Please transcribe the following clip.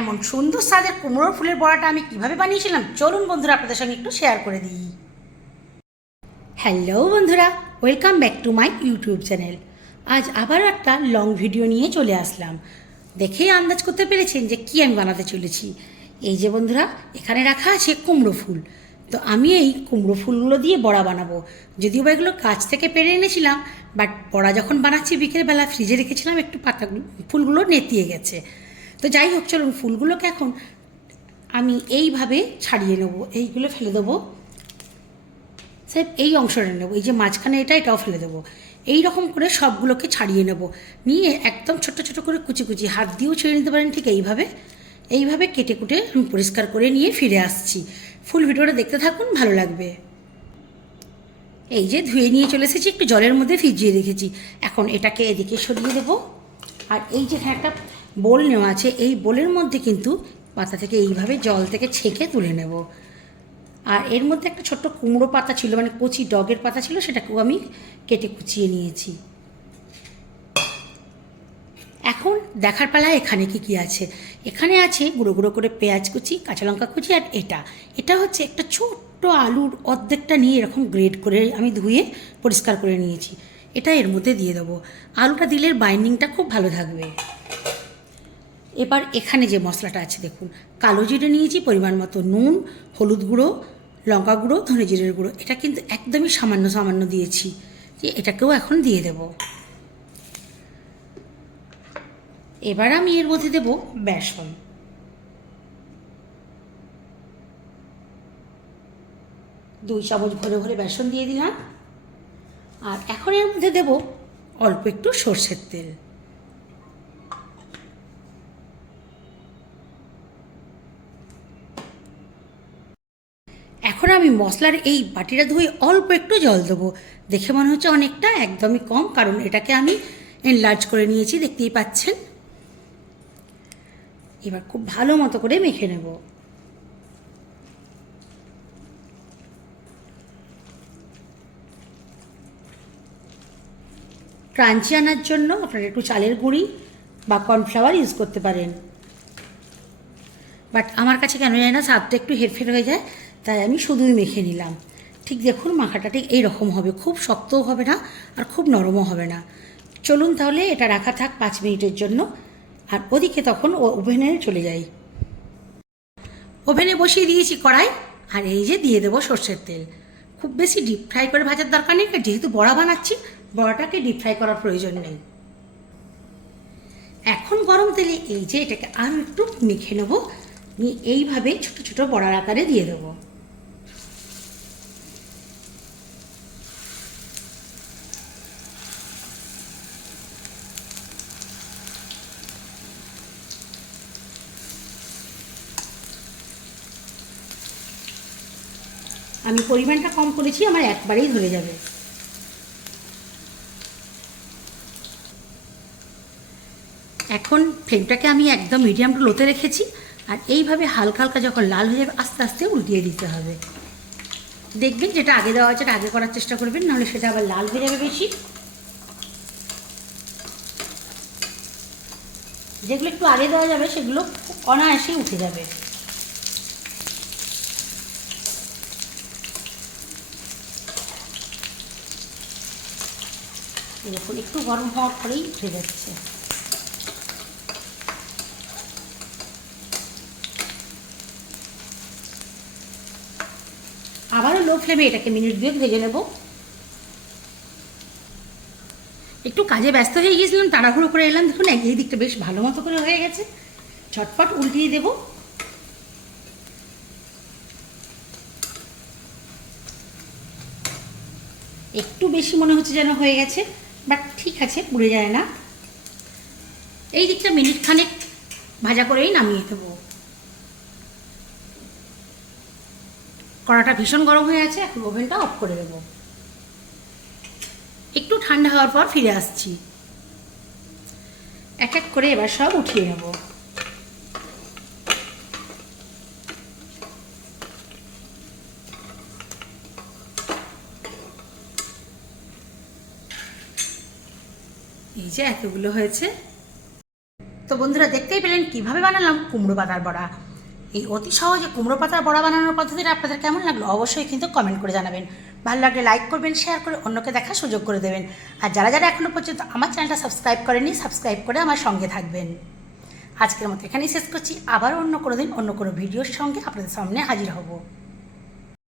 এমন সুন্দর স্বাদের কুমড়োর ফুলের বড়াটা আমি কিভাবে বানিয়েছিলাম চলুন বন্ধুরা আপনাদের সঙ্গে একটু শেয়ার করে দিই। হ্যালো বন্ধুরা, welcome back to my YouTube channel. আজ আবার একটা লং ভিডিও নিয়ে চলে আসলাম। দেখেই আন্দাজ করতে পেরেছেন যে কি আমি বানাতে চলেছি। এই যে বন্ধুরা, এখানে রাখা আছে কুমড়ো ফুল। তো আমি এই কুমড়ো ফুলগুলো দিয়ে বড়া বানাবো। যদিও বা এগুলো গাছ থেকে পেরে এনেছিলাম, বাট বড়া যখন বানাচ্ছি বিকেলবেলা ফ্রিজে রেখেছিলাম, একটু পাতাগুলো ফুলগুলো নেতিয়ে গেছে। তো যাই হোক, চলুন ফুলগুলোকে এখন আমি এইভাবে ছাড়িয়ে নেব। এইগুলো ফেলে দেবো, স্যার এই অংশটা নেবো, এই যে মাঝখানে এটাও ফেলে দেবো। এই রকম করে সবগুলোকে ছাড়িয়ে নেব, নিয়ে একদম ছোট ছোট করে কুচি কুচি হাত দিয়েও ছেড়ে নিতে পারেন। ঠিক এইভাবে কেটে কুটে আমি পরিষ্কার করে নিয়ে ফিরে আসছি। ফুল ভিডিওটা দেখতে থাকুন, ভালো লাগবে। এই যে ধুয়ে নিয়ে চলে এসেছি, একটু জলের মধ্যে ভিজিয়ে রেখেছি। এখন এটাকে এদিকে সরিয়ে দেবো। আর এই যে একটা বোল নেওয়া আছে, এই বোলের মধ্যে কিন্তু পাতা থেকে এইভাবে জল থেকে ছেঁকে তুলে নেব। আর এর মধ্যে একটা ছোট্ট কুমড়ো পাতা ছিল, মানে কচি ডগের পাতা ছিল, সেটাকেও আমি কেটে কুচিয়ে নিয়েছি। এখন দেখার পালা এখানে কি আছে। এখানে আছে গুঁড়ো গুঁড়ো করে পেঁয়াজ কুচি, কাঁচা লঙ্কা কুচি, আর এটা হচ্ছে একটা ছোট্ট আলুর অর্ধেকটা নিয়ে এরকম গ্রেড করে আমি ধুয়ে পরিষ্কার করে নিয়েছি। এটা এর মধ্যে দিয়ে দেবো। আলুটা দিলে বাইন্ডিংটা খুব ভালো থাকবে। এবার এখানে যে মশলাটা আছে দেখুন, কালো জিরে নিয়েছি পরিমাণ মতো, নুন, হলুদ গুঁড়ো, লঙ্কা গুঁড়ো, ধনে জিরের গুঁড়ো। এটা কিন্তু একদমই সামান্য সামান্য দিয়েছি, যে এটাকেও এখন দিয়ে দেব। এবার আমি এর মধ্যে দেব বেসন। দুই চামচ ভরে ভরে বেসন দিয়ে দিলাম। আর এখন এর মধ্যে দেব অল্প একটু সর্ষের তেল। এখন আমি মশলার এই বাটিটা ধুয়ে অল্প একটু জল দেবো। দেখে মনে হচ্ছে অনেকটা, একদমই কম, কারণ এটাকে আমি এনলার্জ করে নিয়েছি, দেখতেই পাচ্ছেন। এবার খুব ভালো মতো করে মেখে নেব। ক্রাঞ্চি আনার জন্য আপনারা একটু চালের গুঁড়ি বা কর্নফ্লাওয়ার ইউজ করতে পারেন, বাট আমার কাছে কেন জানি না স্বাদটা একটু হেরফের হয়ে যায়, তাই আমি শুধুই মেখে নিলাম। ঠিক দেখুন, মাখাটা ঠিক এইরকম হবে, খুব শক্তও হবে না আর খুব নরমও হবে না। চলুন তাহলে এটা রাখা থাক 5 মিনিটের জন্য। আর ওদিকে তখন ওভেনে চলে যাই। ওভেনে বসিয়ে দিয়েছি কড়াই, আর এই যে দিয়ে দেবো সর্ষের তেল। খুব বেশি ডিপ ফ্রাই করে ভাজার দরকার নেই, যেহেতু বড়া বানাচ্ছি, বড়াটাকে ডিপ ফ্রাই করার প্রয়োজন নেই। এখন গরম তেলে এই যে এটাকে আরও একটু মেখে নেবো, নিয়ে এইভাবে ছোট ছোট বড়ার আকারে দিয়ে দেবো। আমি পরিমাণটা কম করেছি, আমার একবারেই ধরে যাবে। এখন ফ্লেমটাকে আমি একদম মিডিয়াম টু লোতে রেখেছি। আর এইভাবে হালকা হালকা যখন লাল হয়ে যাবে, আস্তে আস্তে উল্টিয়ে দিতে হবে। দেখবেন যেটা আগে দেওয়া আছে আগে করার চেষ্টা করবেন, নাহলে সেটা আবার লাল হয়ে যাবে বেশি। যেগুলো একটু আগে দেওয়া যাবে সেগুলো অনায়াসেই উঠে যাবে। দেখুন একটু গরম হওয়ার পরেই উঠে যাচ্ছে। আবারও লো ফ্লেমে এটাকে মিনিট 2 ভেজে নেব। একটু কাজে ব্যস্ত হয়ে গিয়েছিলাম, তাড়াহুড়ো করে এলাম। দেখুন এই দিকটা বেশ ভালো মতো করে হয়ে গেছে। ঝটপট উল্টিয়ে দেব। একটু বেশি মনে হচ্ছে যেন হয়ে গেছে, বাট ঠিক আছে, পুড়ে যায় না। এই দিকটা মিনিট খানেক ভাজা করেই নামিয়ে দেবো। কড়াটা ভীষণ গরম হয়ে আছে, এখন ওভেনটা অফ করে দেবো। একটু ঠান্ডা হওয়ার পর ফিরে আসছি। এক এক করে এবার সব উঠিয়ে নেব। এই যে এতগুলো হয়েছে। তো বন্ধুরা দেখতেই পেলেন কীভাবে বানালাম কুমড়ো পাতার বড়া। এই অতি সহজে কুমড়ো পাতার বড়া বানানোর পদ্ধতিটা আপনাদের কেমন লাগলো অবশ্যই কিন্তু কমেন্ট করে জানাবেন। ভালো লাগলে লাইক করবেন, শেয়ার করে অন্যকে দেখার সুযোগ করে দেবেন। আর যারা যারা এখনও পর্যন্ত আমার চ্যানেলটা সাবস্ক্রাইব করেননি, সাবস্ক্রাইব করে আমার সঙ্গে থাকবেন। আজকের মতো এখানেই শেষ করছি। আবার অন্য কোনো দিন অন্য কোনো ভিডিওর সঙ্গে আপনাদের সামনে হাজির হব।